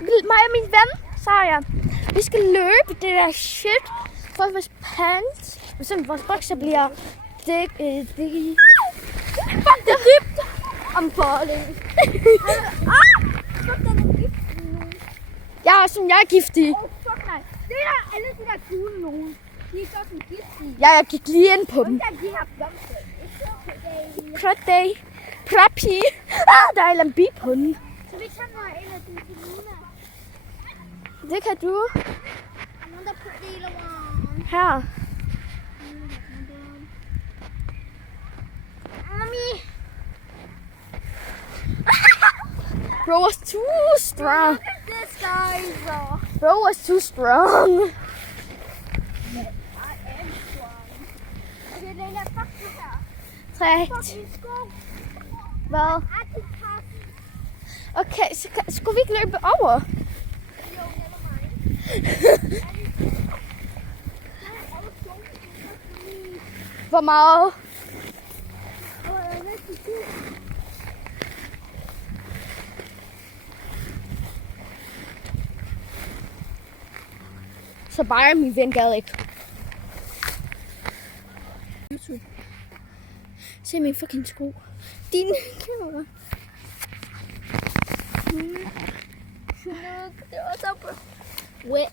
Mig og min ven, sagde jeg. Vi skal løbe det der shit, for vores pants, og sådan vores bukser bliver dybt om falling. Jeg er giftig. Fuck nej. Det er alle de der gule nogen. De er godt en giftige. Jeg gik lige ind på dem. Der de her blomster. It's okay. Prøv Prappy. Der er en bi på den. Så vi tager noget ind af din kommune. Det kan du. Another pretty little one. Her. Mommy. Bro was too strong. Look at this guys. Bro was too strong. I am strong. Okay, Lena, fuck det her. Træk. Fuck min sko. Hvad? Er det kassen? Okay, så skulle vi ikke løbe over? Jo, never mind. Hvor meget? Så bare min ven gad ikke. Se min fucking sko. Din kamera. Det var så wet.